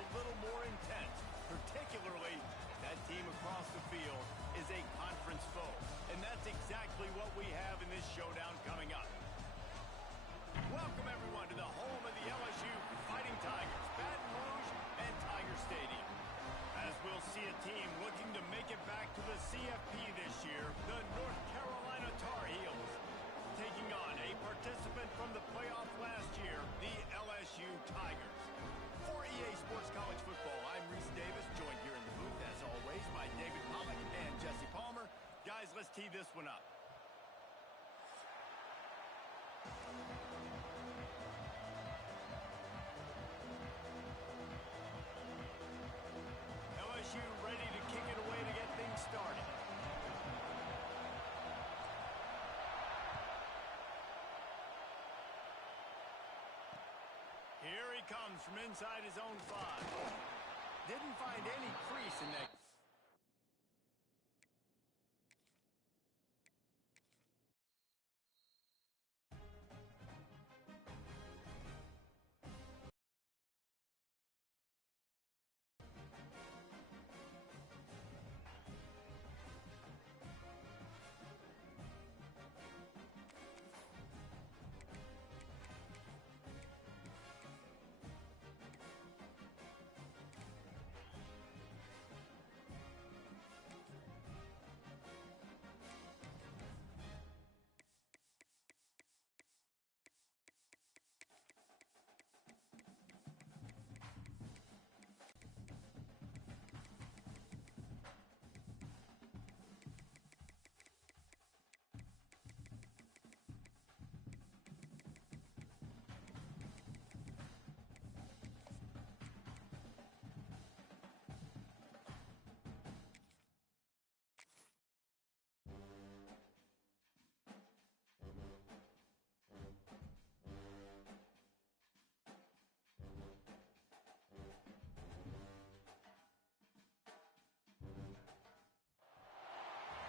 a little more intense, particularly if that team across the field is a conference foe. And that's exactly what we have in this showdown coming up. Welcome, everyone, to the home of the LSU Fighting Tigers, Baton Rouge and Tiger Stadium. As we'll see a team looking to make it back to the CFP this year, the North Carolina Tar Heels, taking on a participant from the playoff last year, the LSU Tigers. For EA Sports College Football, I'm Reese Davis, joined here in the booth, as always, by David Pollack and Jesse Palmer. Guys, let's tee this one up. LSU ready to kick it away to get things started. Here he comes from inside his own 5. Didn't find any crease in that.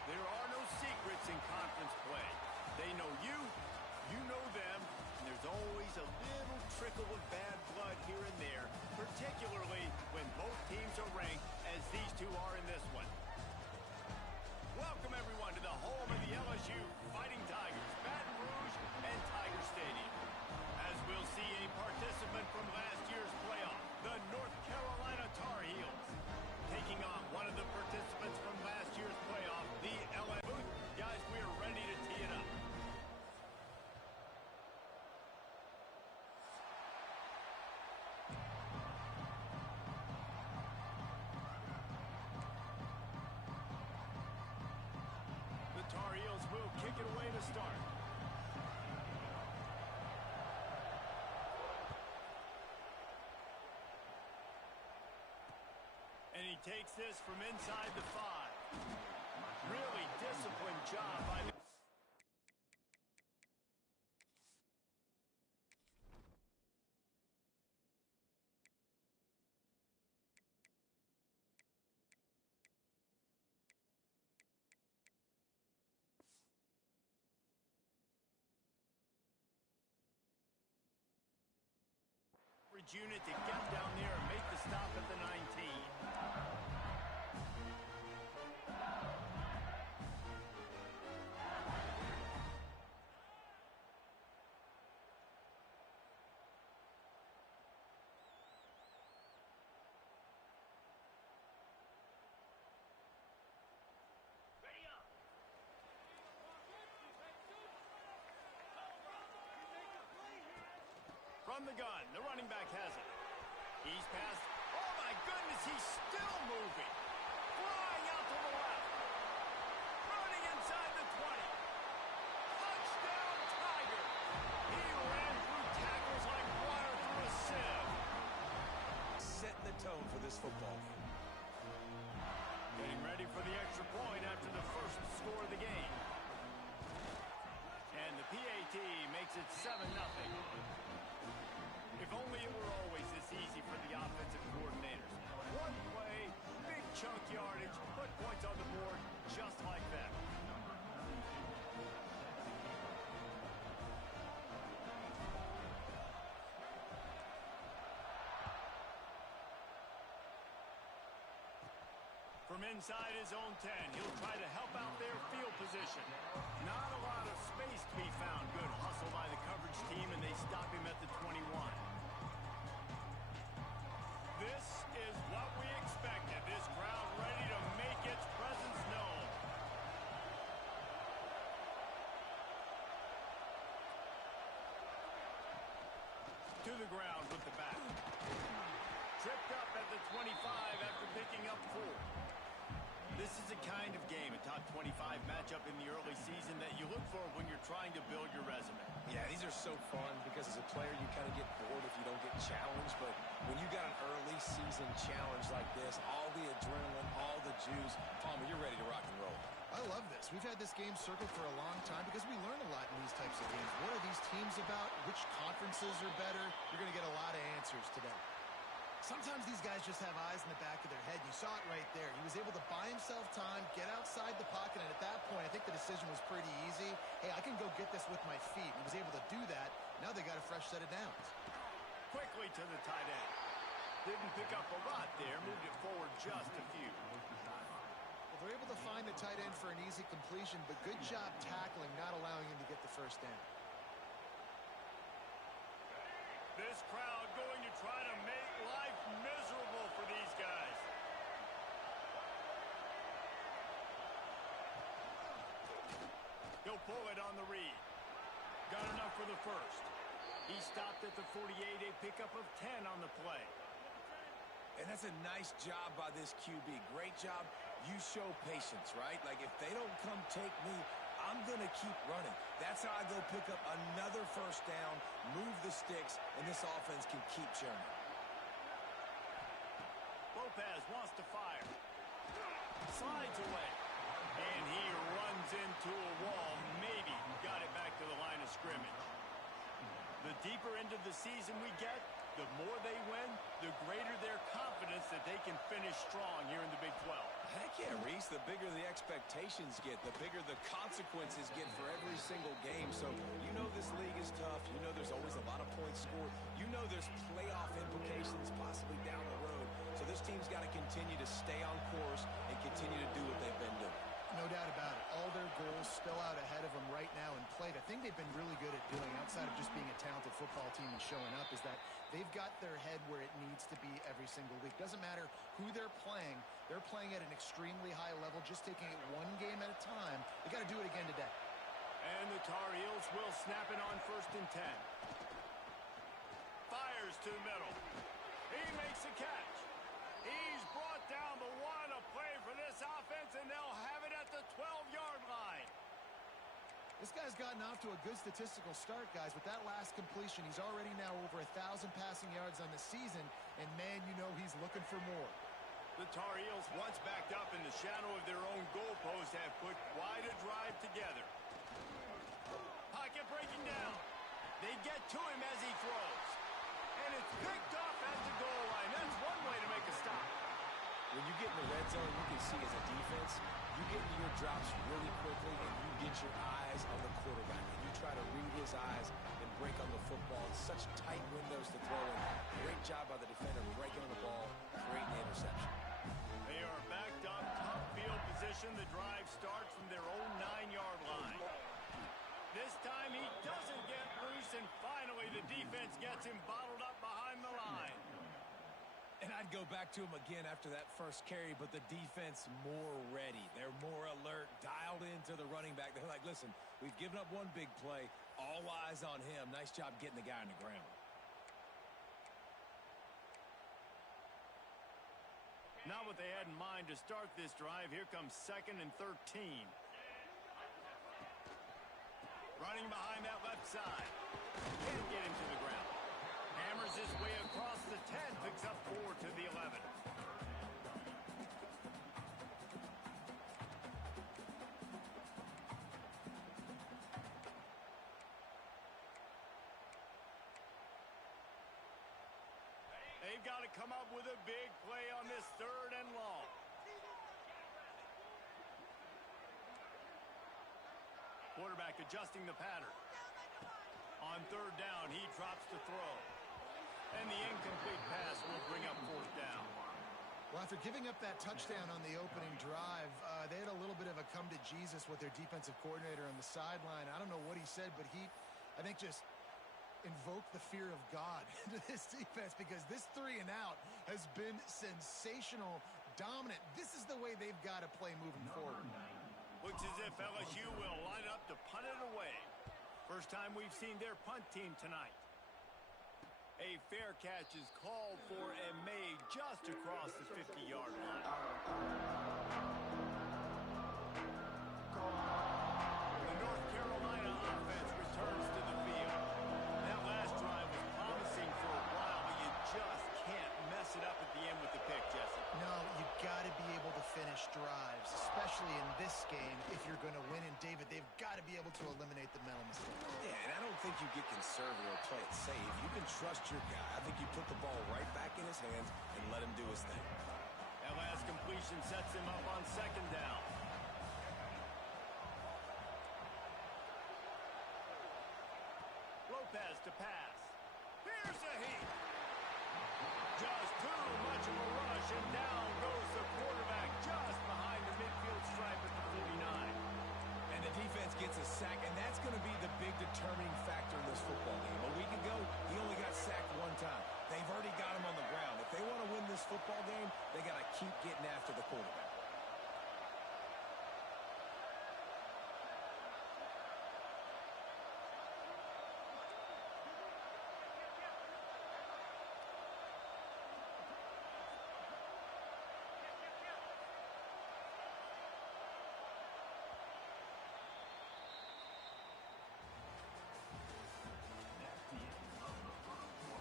There are no secrets in conference play. They know you, you know them, and there's always a little trickle of bad blood here and there, particularly when both teams are ranked as these two are in this one. Welcome, everyone, to the home of the LSU Fighting Tigers, Baton Rouge and Tiger Stadium. As we'll see a participant from last year's playoff, the North Carolina Tar Heels, taking on one of the participants from last year's playoff, the LSU. Guys, we are ready to tee it up. The Tar Heels will kick it away to start. And he takes this from inside the 5. Really disciplined job by the... unit to get down there and make the stop at the 19. From the gun, the running back has it. He's passed. Oh, my goodness, he's still moving. Flying out to the left. Running inside the 20. Touchdown, Tiger. He ran through tackles like water through a sieve. Setting the tone for this football game. Getting ready for the extra point after the first score of the game. And the PAT makes it 7-0. If only it were always this easy for the offensive coordinators. One play, big chunk yardage, put points on the board just like that. From inside his own 10, he'll try to help out their field position. Not a lot of space to be found. Good hustle by the coverage team, and they stop him at the 21. This is what we expected. This crowd ready to make its presence known. To the ground with the back. Tripped up at the 25 after picking up 4. This is a kind of game, a top 25 matchup in the early season that you look for when you're trying to build your resume. Yeah, these are so fun because as a player you kind of get bored if you don't get challenged, but when you got an early season challenge like this, all the adrenaline, all the juice, Palmer, you're ready to rock and roll. I love this. We've had this game circled for a long time because we learn a lot in these types of games. What are these teams about? Which conferences are better? You're going to get a lot of answers today. Sometimes these guys just have eyes in the back of their head. You saw it right there. He was able to buy himself time, get outside the pocket, and at that point, I think the decision was pretty easy. Hey, I can go get this with my feet. He was able to do that. Now they got a fresh set of downs. Quickly to the tight end. Didn't pick up a lot there. Moved it forward just a few. Well, they're able to find the tight end for an easy completion, but good job tackling, not allowing him to get the first down. This crowd going to try to make life miserable for these guys. He'll pull it on the read. Got enough for the first. He stopped at the 48, a pickup of 10 on the play. And that's a nice job by this QB. Great job. You show patience, right? Like, if they don't come take me, I'm going to keep running. That's how I go pick up another first down, move the sticks, and this offense can keep churning. Lopez wants to fire. Slides away. And he runs into a wall. Maybe got it back to the line of scrimmage. The deeper into the season we get, the more they win, the greater their confidence that they can finish strong here in the Big 12. Heck yeah, Reese. The bigger the expectations get, the bigger the consequences get for every single game. So you know this league is tough. You know there's always a lot of points scored. You know there's playoff implications possibly down the road. So this team's got to continue to stay on course and continue to do what they've been doing. No doubt about it. All their goals spill out ahead of them right now in play. The thing they've been really good at doing, outside of just being a talented football team and showing up, is that they've got their head where it needs to be every single week. Doesn't matter who they're playing at an extremely high level, just taking it one game at a time. They got to do it again today. And the Tar Heels will snap it on 1st and 10. Fires to the middle. He makes a catch. He's brought down the one, a play for this offense, and they'll have it at the 12-yard line. This guy's gotten off to a good statistical start, guys. With that last completion, he's already now over 1,000 passing yards on the season, and man, you know he's looking for more. The Tar Heels, once backed up in the shadow of their own goalpost, have put quite a drive together. Pocket breaking down. They get to him as he throws. And it's picked off at the goal line. That's one way to make a stop. When you get in the red zone, you can see as a defense, you get into your drops really quickly and you get your eyes on the quarterback. And you try to read his eyes and break on the football. It's such tight windows to throw in. Great job by the defender breaking on the ball, creating the interception. They are backed up, tough field position. The drive starts from their own 9-yard line. This time he doesn't get loose, and finally the defense gets him bottled up behind the line. And I'd go back to him again after that first carry, but the defense more ready. They're more alert, dialed into the running back. They're like, listen, we've given up one big play. All eyes on him. Nice job getting the guy on the ground. Not what they had in mind to start this drive. Here comes 2nd and 13. Running behind that left side. Can't get him to the ground. Hammers his way across the 10. Picks up 4 to the 11. They've got to come up with a big play on this 3rd and long. Quarterback adjusting the pattern. On 3rd down, he drops to throw. And the incomplete pass will bring up 4th down. Well, after giving up that touchdown on the opening drive, they had a little bit of a come to Jesus with their defensive coordinator on the sideline. I don't know what he said, but he, I think, just invoked the fear of God into this defense, because this 3 and out has been sensational, dominant. This is the way they've got to play moving forward. Looks as if LSU will line up to punt it away. First time we've seen their punt team tonight. A fair catch is called for and made just across the 50-yard line. The North Carolina offense returns to the field. That last drive was promising for a while, but you just can't mess it up at the end with the pick, Jesse. No, you got to be able to finish drives, especially in this game if you're going to win. And, David, they've got to be able to eliminate the mental mistakes. Yeah, and I don't think you get conservative or play it safe. You can trust your guy. I think you put the ball right back in his hands and let him do his thing. That last completion sets him up on second down. Lopez to pass. Here's a heat. Just too much of a rush, and down goes the quarterback just behind the midfield stripe at the 49. And the defense gets a sack, and that's going to be the big determining factor in this football game. A week ago, he only got sacked 1 time. They've already got him on the ground. If they want to win this football game, they got to keep getting after the quarterback.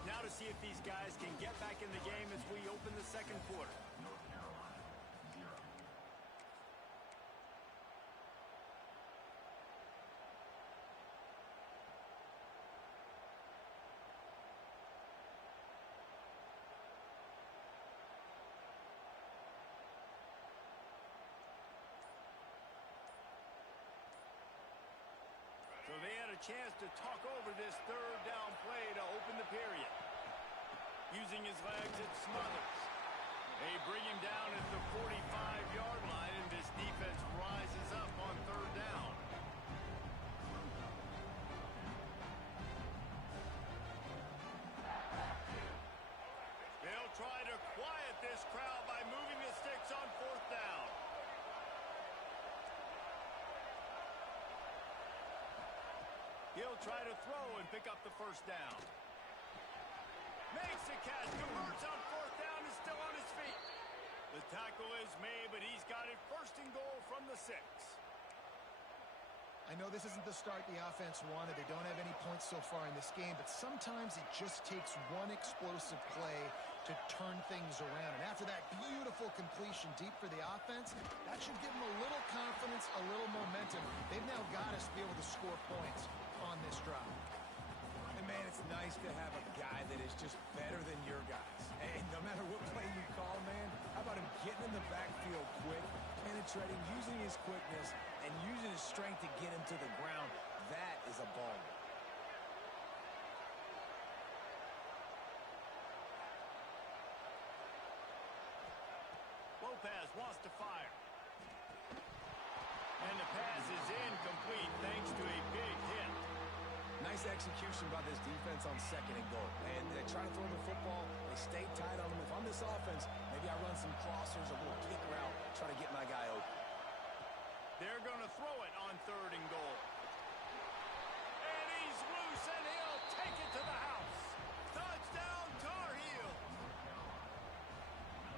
Now to see if these guys can get back in the game as we open the second quarter. So they had a chance to talk over this third down play to open the period. Using his legs, it Smothers. They bring him down at the 45-yard line, and this defense rises up on third down. They'll try to quiet this crowd by moving the sticks on fourth down. He'll try to throw and pick up the first down. Makes a catch, converts on fourth down, is still on his feet. The tackle is made, but he's got it first and goal from the 6. I know this isn't the start the offense wanted. They don't have any points so far in this game, but sometimes it just takes one explosive play to turn things around. And after that beautiful completion deep for the offense, that should give them a little confidence, a little momentum. They've now got us to be able to score points on this drive. And, man, it's nice to have a guy that is just better than your guys. And no matter what play you call, man, how about him getting in the backfield quick, penetrating, using his quickness, and using his strength to get him to the ground? That is a baller. Lopez wants to fire. And the pass is incomplete thanks to a big hit. Nice execution by this defense on second and goal. And they try to throw the football. They stay tight on him. If I'm this offense, maybe I run some crossers, a little kick route, try to get my guy open. They're going to throw it on third and goal. And he's loose, and he'll take it to the house. Touchdown, Tar Heels.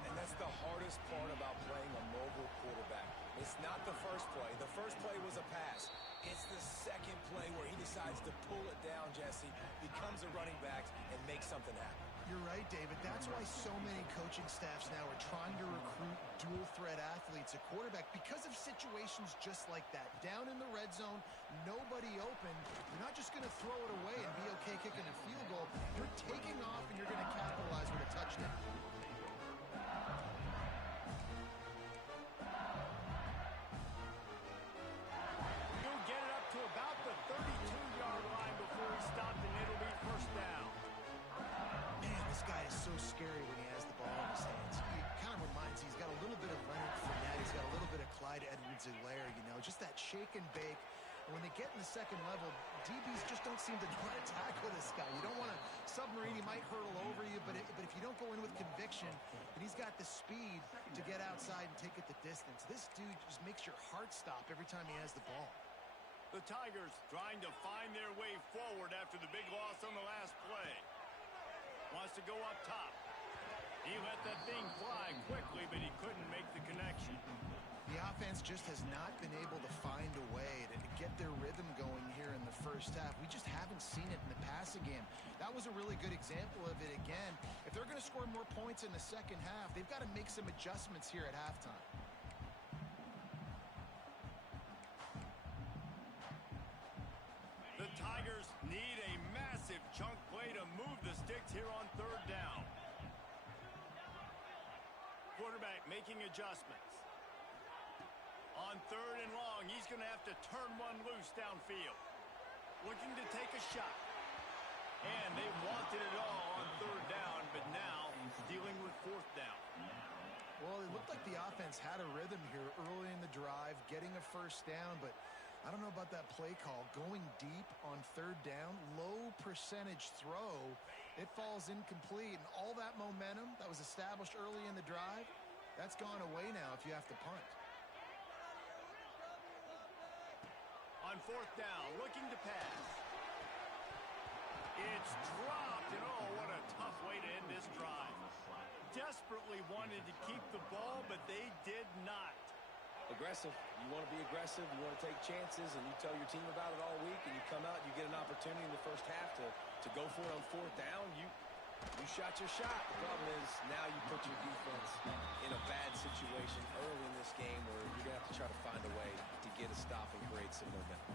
And that's the hardest part about playing a mobile quarterback. It's not the first play. The first play was a pass. It's the second play where he decides to pull it down, Jesse, becomes a running back, and makes something happen. You're right, David. That's why so many coaching staffs now are trying to recruit dual-threat athletes at quarterback because of situations just like that. Down in the red zone, nobody open. You're not just going to throw it away and be okay kicking a field goal. You're taking off, and you're going to capitalize with a touchdown. He'll get it up to about the 32-yard line before he stopped, and it'll be first down. Man, this guy is so scary when he has the ball in his hands. He kind of reminds Clyde Edwards-Helaire, you know, just that shake and bake. When they get in the second level, DBs just don't seem to know how to tackle this guy. You don't want to submarine. He might hurtle over you, but if you don't go in with conviction, and he's got the speed to get outside and take it the distance, this dude just makes your heart stop every time he has the ball. The Tigers trying to find their way forward after the big loss on the last play. Wants to go up top. He let that thing fly quickly, but he couldn't make the connection. The offense just has not been able to find a way to get their rhythm going here in the first half. We just haven't seen it in the passing game. That was a really good example of it again. If they're going to score more points in the second half, they've got to make some adjustments here at halftime. The Tigers need a massive chunk play to move the sticks here on third down. Quarterback making adjustments. On third and long, he's going to have to turn one loose downfield. Looking to take a shot. And they wanted it all on third down, but now dealing with fourth down. Well, it looked like the offense had a rhythm here early in the drive, getting a first down, but I don't know about that play call. Going deep on third down, low percentage throw, it falls incomplete, and all that momentum that was established early in the drive, that's gone away now if you have to punt. On fourth down, looking to pass. It's dropped, and oh, what a tough way to end this drive. Desperately wanted to keep the ball, but they did not. Aggressive. You want to be aggressive. You want to take chances, and you tell your team about it all week, and you come out and you get an opportunity in the first half to go for it on fourth down. You shot your shot. The problem is now you put your defense in a bad situation early in this game where you're going to have to try to find a way to get a stop and create some momentum.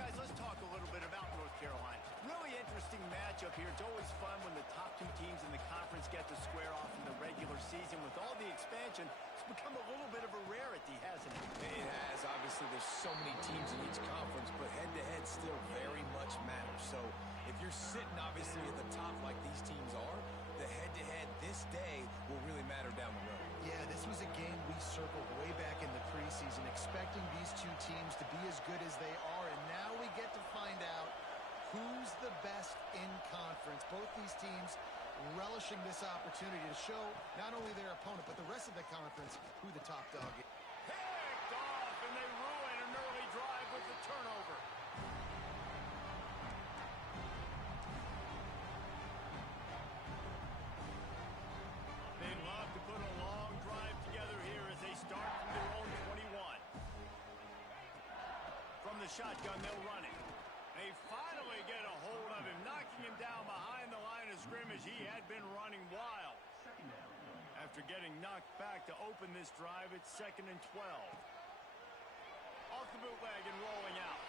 Guys, let's talk a little bit about North Carolina. Really interesting matchup here. It's always fun when the top two teams in the conference get to square off in the regular season. With all the expansion, it's become a little bit of a rarity, hasn't it? It has. Obviously, there's so many teams in each conference, but head-to-head still very much matters. So if you're sitting, obviously, at the top like these teams are, the head-to-head this day will really matter down the road. Yeah, this was a game we circled way back in the preseason, expecting these two teams to be as good as they are, and now we get to find out who's the best in conference. Both these teams relishing this opportunity to show not only their opponent, but the rest of the conference who the top dog is. Picked off, and they ruin an early drive with the turnover. They love to put a long drive together here as they start from their own 21. From the shotgun, they'll run it. They finally get a hold of him, knocking him down behind the line of scrimmage. He had been running wild. After getting knocked back to open this drive, it's 2nd and 12. Off the bootleg and rolling out.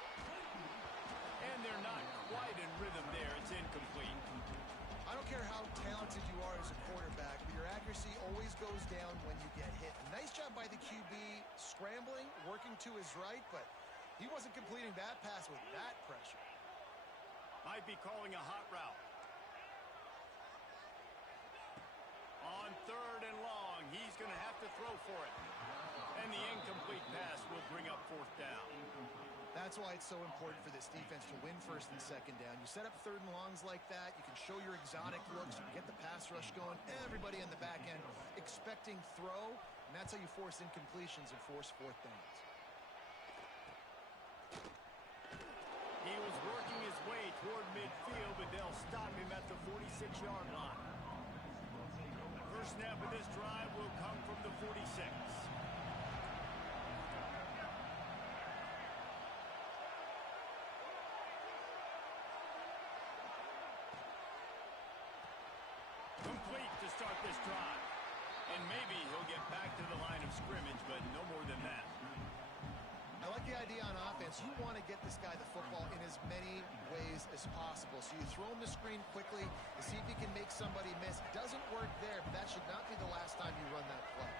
And they're not quite in rhythm there. It's incomplete. I don't care how talented you are as a quarterback, but your accuracy always goes down when you get hit. Nice job by the QB scrambling, working to his right, but he wasn't completing that pass with that pressure. Might be calling a hot route. On third and long, he's going to have to throw for it. And the incomplete pass will bring up fourth down. That's why it's so important for this defense to win first and second down. You set up third and longs like that, you can show your exotic looks, you can get the pass rush going, everybody in the back end expecting throw, and that's how you force incompletions and force fourth downs. He was working his way toward midfield, but they'll stop him at the 46-yard line. First snap of this drive will come from the 46. Complete to start this drive. And maybe he'll get back to the line of scrimmage, but no more than that. I like the idea on offense. You want to get this guy the football in as many ways as possible. So you throw him the screen quickly to see if he can make somebody miss. Doesn't work there, but that should not be the last time you run that play.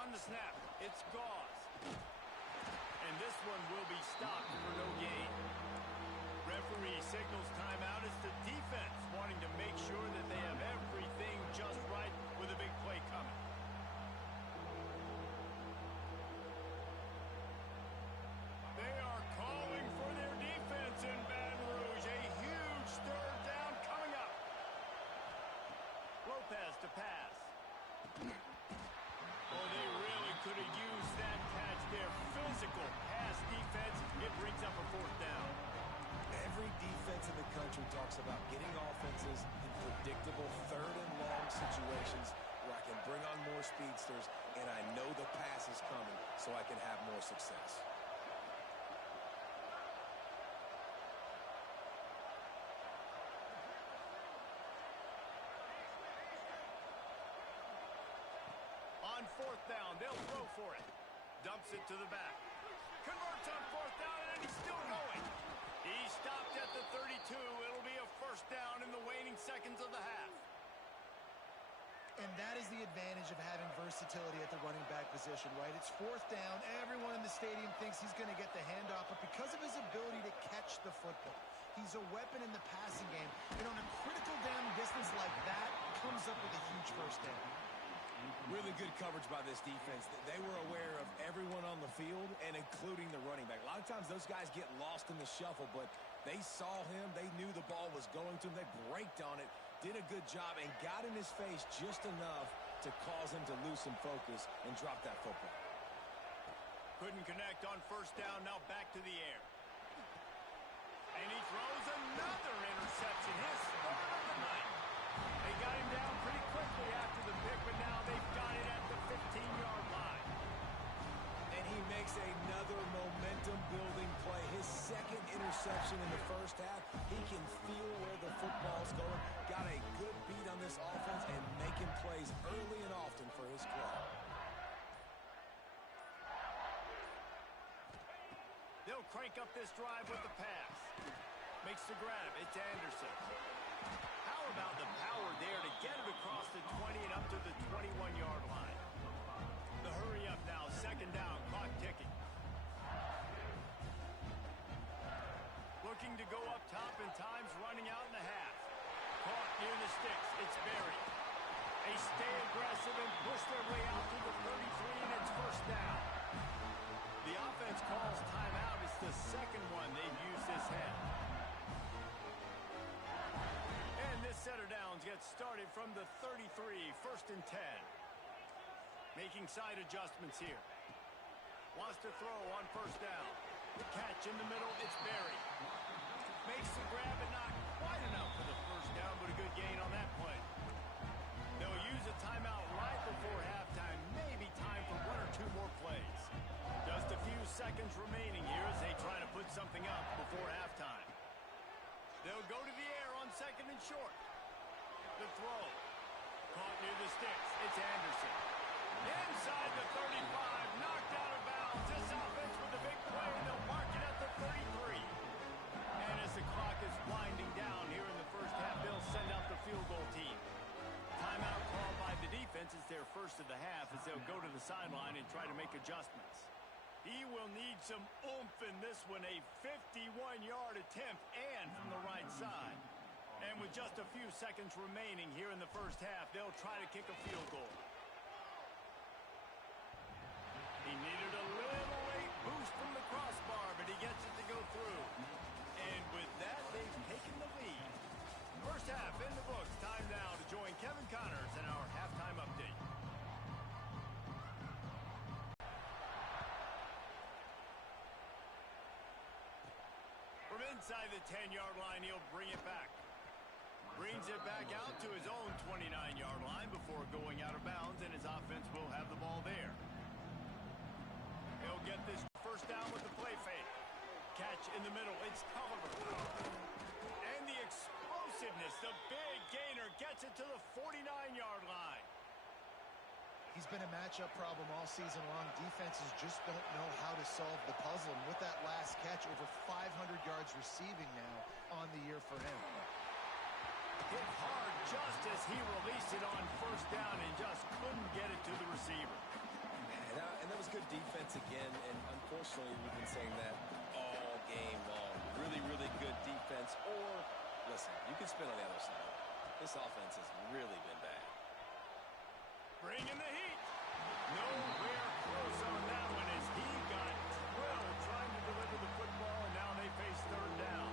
On the snap, it's Gauze. And this one will be stopped for no gain. Referee signals timeout. It's the defense wanting to make sure that they have everything just right with a big play coming. monsters, and I know the pass is coming so I can have more success. On fourth down, they'll throw for it. Dumps it to the back. Converts on fourth down, and he's still going. He stopped at the 32. It'll be a first down in the waning seconds of the half. And that is the advantage of having versatility at the running back position, right? It's fourth down. Everyone in the stadium thinks he's going to get the handoff, but because of his ability to catch the football, he's a weapon in the passing game. And on a critical down distance like that, comes up with a huge first down. Really good coverage by this defense. They were aware of everyone on the field, and including the running back. A lot of times those guys get lost in the shuffle, but they saw him. They knew the ball was going to him. They braked on it, did a good job, and got in his face just enough to cause him to lose some focus and drop that football. Couldn't connect on first down. Now back to the air. And he throws another interception. His third of the night. They got him down pretty quickly after the pick, but now they've got it at the 15-yard line. And he makes another momentum-building play. His second interception in the first half. He can feel where the football's going. Got a good beat on this offense and making plays early and often for his club. They'll crank up this drive with the pass. Makes the grab. It's Anderson. How about the power there to get it across the 20 and up to the 21-yard line? The hurry up now. Second down. Clock ticking. Looking to go up top, and time's running out in the half. Caught near the sticks. It's Berry. They stay aggressive and push their way out to the 33, and it's first down. The offense calls timeout. It's the second one they've used this half. And this set of downs gets started from the 33, first and 10. Making side adjustments here. Wants to throw on first down. The catch in the middle, it's Berry. Makes the grab and not quite enough for the first down, but a good gain on that play. They'll use a timeout right before halftime. Maybe time for one or two more plays. Just a few seconds remaining here as they try to put something up before halftime. They'll go to the air on second and short. The throw. Caught near the sticks. It's Anderson. Inside the 35. Knocked out of bounds. This offense with a big play. They'll mark it at the 33. And as the clock is winding down here in the first half, they'll send out the field goal team. Timeout called by the defense is their first of the half as they'll go to the sideline and try to make adjustments. He will need some oomph in this one, a 51-yard attempt and from the right side. And with just a few seconds remaining here in the first half, they'll try to kick a field goal. He needed a little late boost from the crossbar, but he gets it to go through. And with that, they've taken the lead. First half in the books. Time now to join Kevin Connors in our halftime update. From inside the 10-yard line, he'll bring it back. Brings it back out to his own 29-yard line before going out of bounds, and his offense will have the ball there. He'll get this first down with the play fake. Catch in the middle. It's Culliver. And the explosiveness, the big gainer, gets it to the 49-yard line. He's been a matchup problem all season long. Defenses just don't know how to solve the puzzle. And with that last catch, over 500 yards receiving now on the year for him. Hit hard just as he released it on first down and just couldn't get it to the receiver. And that was good defense again, and unfortunately we've been saying that all game long. Really, really good defense. Or, listen, you can spin on the other side. This offense has really been bad. Bringing the heat. Nowhere close on that one as he got drilled trying to deliver the football, and now they face third down.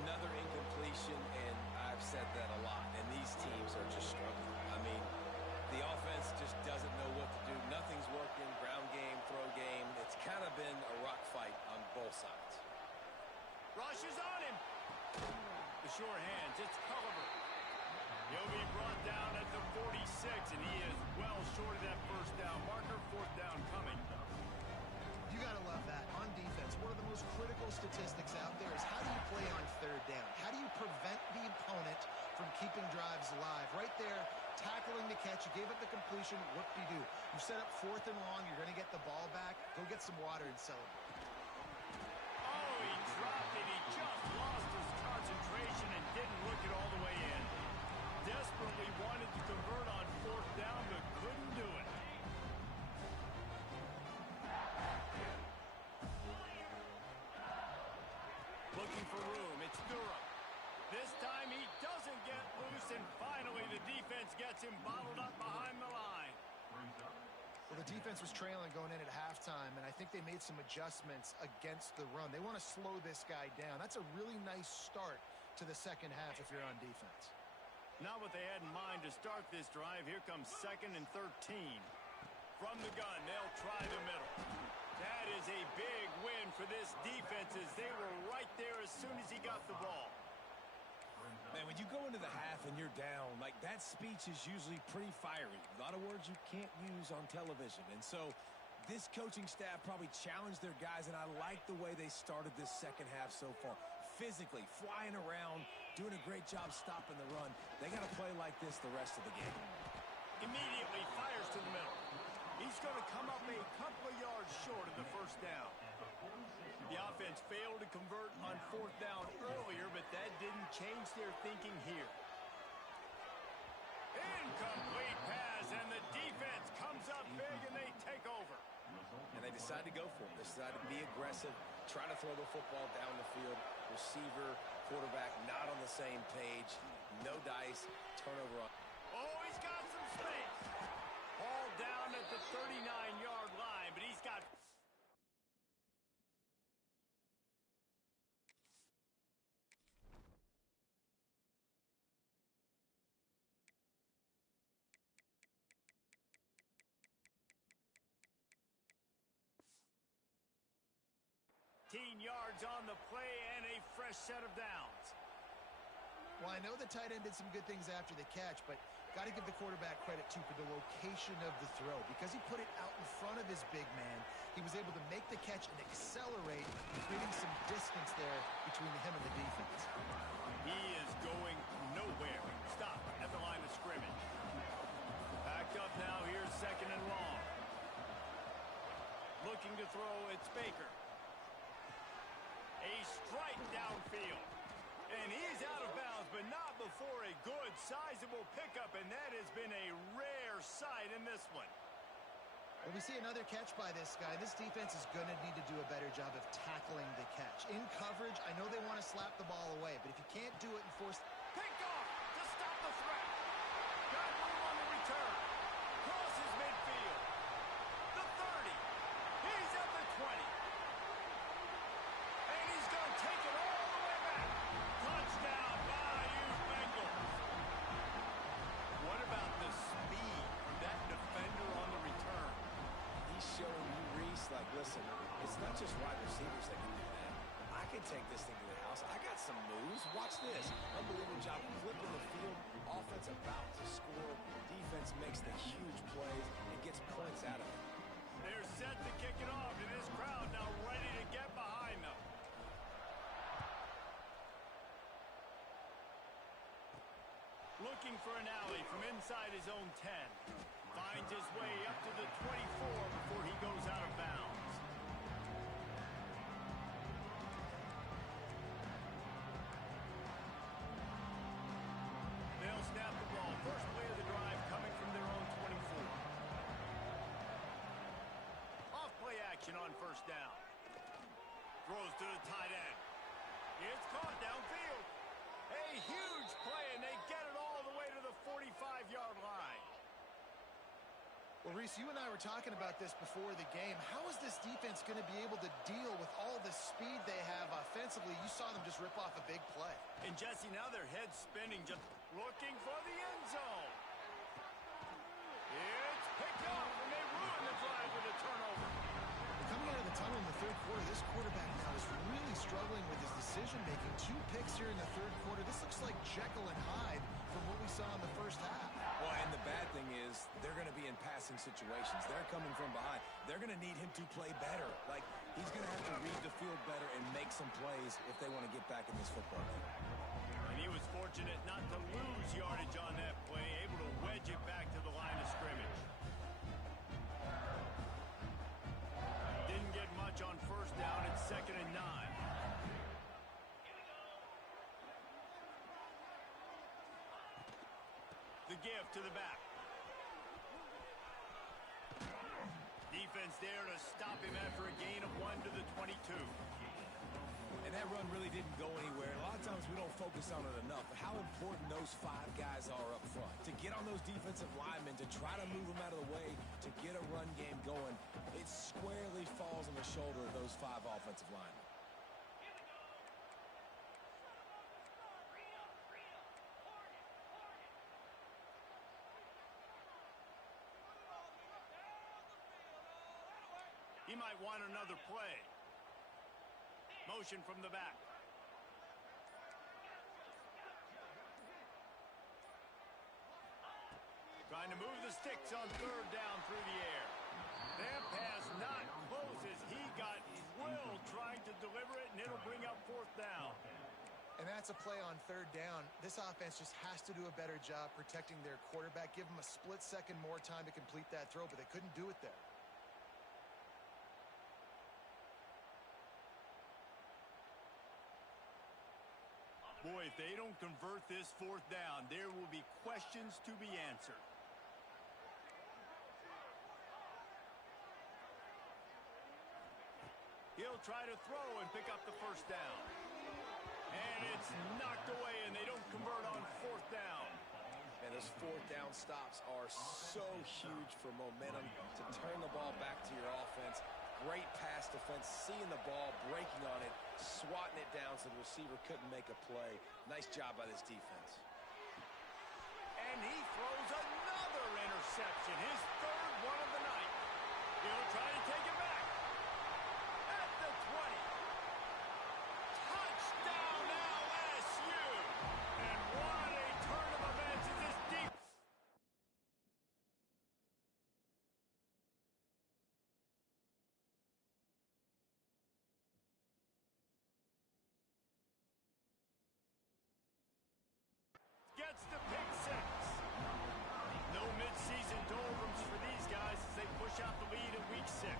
Another incompletion, and I've said that a lot, and these teams are just struggling. I mean, the offense just doesn't know what to do. Nothing's working. Ground game, throw game. It's kind of been a rock fight on both sides. Rush is on him. The sure hands. It's Culliver. He'll be brought down at the 46, and he is well short of that first down marker. Fourth down coming. You got to love that. On defense, one of the most critical statistics out there is how do you play on third down? How do you prevent the opponent from keeping drives alive? Right there, tackling the catch. You gave up the completion. Whoop-de-doo. You set up fourth and long. You're going to get the ball back. Go get some water and celebrate. Oh, he dropped it. He just lost his concentration and didn't look it all the way in. Desperately wanted to convert on fourth down, but couldn't do it. Looking for room. It's Durham. This time he doesn't get loose, and finally the defense gets him bottled up behind the line. Well, the defense was trailing going in at halftime, and I think they made some adjustments against the run. They want to slow this guy down. That's a really nice start to the second half if you're on defense. Not what they had in mind to start this drive. Here comes 2nd and 13. From the gun, they'll try the middle. That is a big win for this defense as they were right there as soon as he got the ball. Man, when you go into the half and you're down, like that speech is usually pretty fiery. A lot of words you can't use on television. And so this coaching staff probably challenged their guys, and I like the way they started this second half so far. Physically, flying around, doing a great job stopping the run. They got to play like this the rest of the game. Immediately fires to the middle. He's going to come up a couple of yards short of the first down. The offense failed to convert on fourth down earlier, but that didn't change their thinking here. Incomplete pass, and the defense comes up big, and they take over. And they decide to go for it. They decide to be aggressive, try to throw the football down the field. Receiver, quarterback, not on the same page. No dice, turnover on. Oh, he's got some space. Ball down at the 39-yard line, but he's got... yards on the play and a fresh set of downs. Well, I know the tight end did some good things after the catch, but got to give the quarterback credit, too, for the location of the throw. Because he put it out in front of his big man, he was able to make the catch and accelerate, creating some distance there between him and the defense. He is going nowhere. Stop at the line of scrimmage. Backed up now. Here's 2nd and long. Looking to throw, it's Baker. A strike downfield. And he's out of bounds, but not before a good, sizable pickup, and that has been a rare sight in this one. Well, we see another catch by this guy. This defense is going to need to do a better job of tackling the catch. In coverage, I know they want to slap the ball away, but if you can't do it and force... Picked off to stop the threat. Got room on the return. Crosses midfield. The 30. He's at the 20. And he's going to take it all the way back. Touchdown, Bayou Bengals. What about the speed from that defender on the return? He's showing you, Reese, like, listen, it's not just wide receivers that can do that. I can take this thing to the house. I got some moves. Watch this. Unbelievable job flipping the field. Offense about to score. Defense makes the huge plays and gets points out of it. They're set to kick it off, and this crowd now ready to get behind them. Looking for an alley from inside his own 10. Finds his way up to the 24 before he goes out of bounds. They'll snap the ball. First play of the drive coming from their own 24. Off play action on first down. Throws to the tight end. It's caught downfield. A huge play, and they get it all the way to the 45-yard line. Well, Reese, you and I were talking about this before the game. How is this defense going to be able to deal with all the speed they have offensively? You saw them just rip off a big play. And, Jesse, now their head's spinning, just looking for the end zone. It's picked up, and they ruin the drive with a turnover. Coming out of the tunnel in the third quarter, this quarterback now is really struggling with his decision decision-making. 2 picks here in the third quarter. This looks like Jekyll and Hyde from what we saw in the first half. Well, and the bad thing is they're going to be in passing situations. They're coming from behind. They're going to need him to play better. Like, he's going to have to read the field better and make some plays if they want to get back in this football game. And he was fortunate not to lose yardage on that play, able to wedge it back to the line of scrimmage. Didn't get much on first down. It's 2nd and 9. The give to the back. Defense there to stop him after a gain of 1 to the 22. And that run really didn't go anywhere. A lot of times we don't focus on it enough, but how important those 5 guys are up front. To get on those defensive linemen, to try to move them out of the way, to get a run game going, it squarely falls on the shoulder of those 5 offensive linemen. He might want another play. Motion from the back. Trying to move the sticks on 3rd down through the air. That pass not close as he got drilled trying to deliver it, and it'll bring up 4th down. And that's a play on 3rd down. This offense just has to do a better job protecting their quarterback. Give them a split second more time to complete that throw, but they couldn't do it there. Boy, if they don't convert this 4th down, there will be questions to be answered. He'll try to throw and pick up the 1st down. And it's knocked away, and they don't convert on 4th down. And those 4th down stops are so huge for momentum to turn the ball back to your offense. Great pass defense, seeing the ball, breaking on it, swatting it down so the receiver couldn't make a play. Nice job by this defense. And he throws another interception, his 3rd one of the night. He'll try to take it back. At the 20. Touchdown LSU! And what a turn of events as this deep. Gets the pick 6. No midseason doldrums for these guys as they push out the lead in week 6.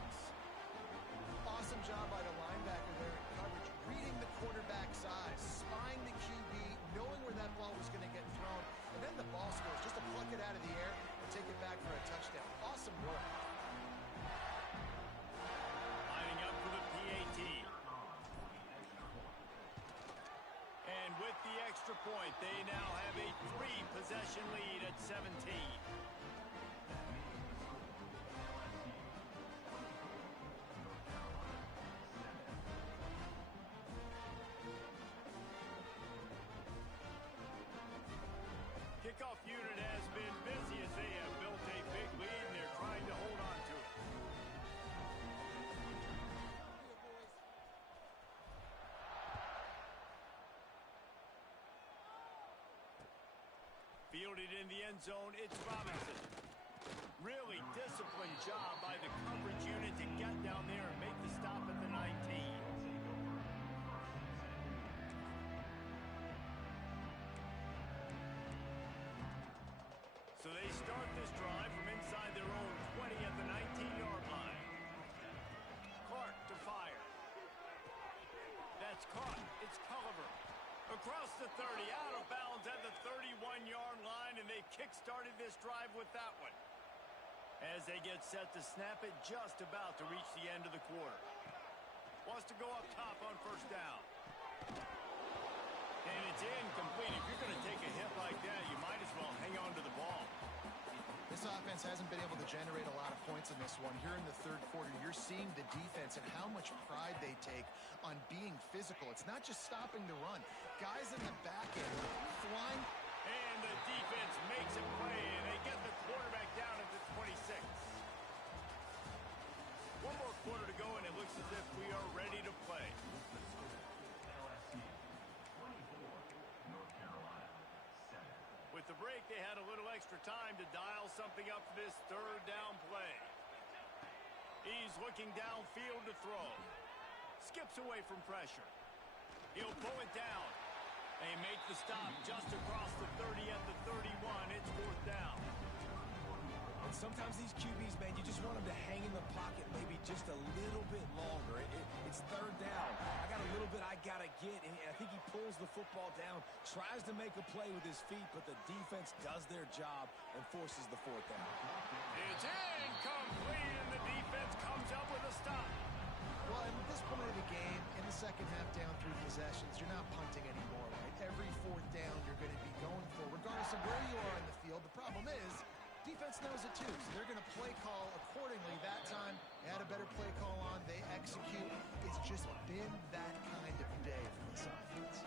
Awesome job by the linebacker there in coverage, reading the quarterback's eyes, spying the QB, knowing where that ball was going to get thrown, and then the ball scores, just to pluck it out of the air and take it back for a touchdown. Awesome work. Lining up for the PAT. And with the extra point, they now have a 3-possession lead at 17. Kickoff unit has been busy as they have built a big lead, and they're trying to hold on to it. Fielded in the end zone, it's Robinson. Really disciplined job by the coverage unit to get down there and make the stop at the 19. So they start this drive from inside their own 20 at the 19-yard line. Clark to fire. That's caught. It's Culliver. Across the 30, out of bounds at the 31-yard line, and they kick-started this drive with that one. As they get set to snap it, just about to reach the end of the quarter. Wants to go up top on 1st down. And it's incomplete. If you're going to take a hit like that, you might as well hang on to the ball. This offense hasn't been able to generate a lot of points in this one. Here in the third quarter, you're seeing the defense and how much pride they take on being physical. It's not just stopping the run. Guys in the back end flying. And the defense makes a play, and they get the quarterback down at the 26. One more quarter to go, and it looks as if we are ready to play. like they had a little extra time to dial something up for this third down play. He's looking downfield to throw. Skips away from pressure. He'll pull it down. They make the stop just across the 30 at the 31. It's fourth down. And sometimes these QBs, man, you just want them to hang in the pocket maybe just a little bit longer. It's third down. I got a little bit I got to get, and I think he pulls the football down, tries to make a play with his feet, but the defense does their job and forces the fourth down. It's incomplete, and the defense comes up with a stop. Well, at this point of the game, in the second half down 3 possessions, you're not punting anymore, right? Every fourth down you're going to be going for, regardless of where you are in the field. The problem is, defense knows it too, so they're going to play call accordingly. That time, they had a better play call on. They execute. It's just been that kind of day for this offense.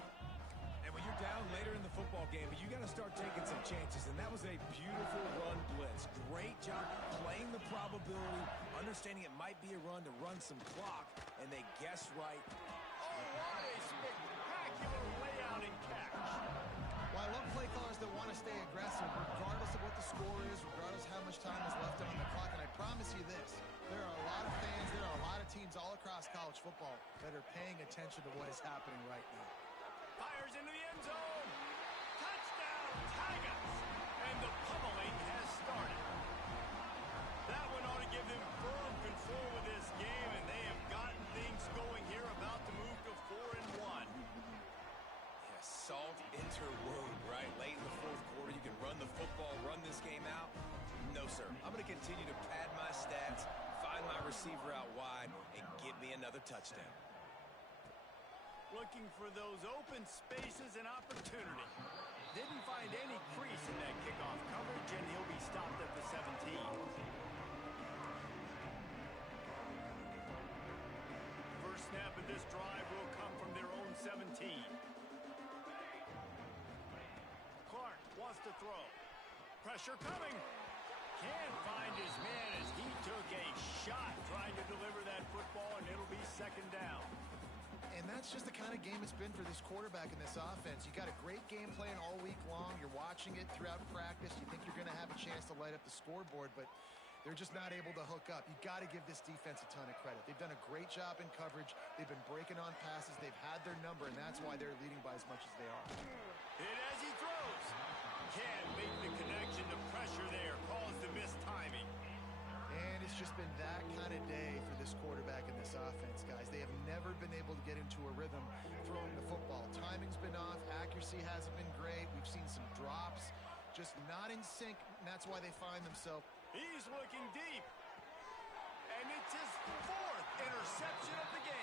And when you're down later in the football game, you got to start taking some chances, and that was a beautiful run blitz. Great job playing the probability, understanding it might be a run to run some clock, and they guessed right. Oh, what a spectacular layout and catch. Well, I love play callers that want to stay aggressive, regardless of what the score is, regardless of how much time is left on the clock. And I promise you this, there are a lot of fans, there are a lot of teams all across college football that are paying attention to what is happening right now. Fires into the end zone. Touchdown, Tigers. And the pummeling has started. That one ought to give them firm control of this game, and they have gotten things going here, about to move to 4-1. Yeah, salt into wound, right? Late in the fourth quarter, you can run the football, run this game out. No, sir. I'm going to continue to pad my stats, find my receiver out wide, and get me another touchdown. Looking for those open spaces and opportunity. Didn't find any crease in that kickoff coverage, and he'll be stopped at the 17. First snap of this drive will come from their own 17. Clark wants to throw. Pressure coming. Can't find his man as he took a shot trying to deliver that football, and it'll be second down. And that's just the kind of game it's been for this quarterback in this offense. You got a great game plan all week long. You're watching it throughout practice. You think you're going to have a chance to light up the scoreboard, but they're just not able to hook up. You got to give this defense a ton of credit. They've done a great job in coverage. They've been breaking on passes. They've had their number, and that's why they're leading by as much as they are. Hit as he throws. Can't make the connection. The pressure there caused the missed timing. And it's just been that kind of day for this quarterback in this offense, guys. They have never been able to get into a rhythm throwing the football. Timing's been off. Accuracy hasn't been great. We've seen some drops, just not in sync, and that's why they find themselves. He's looking deep. And it's his fourth interception of the game.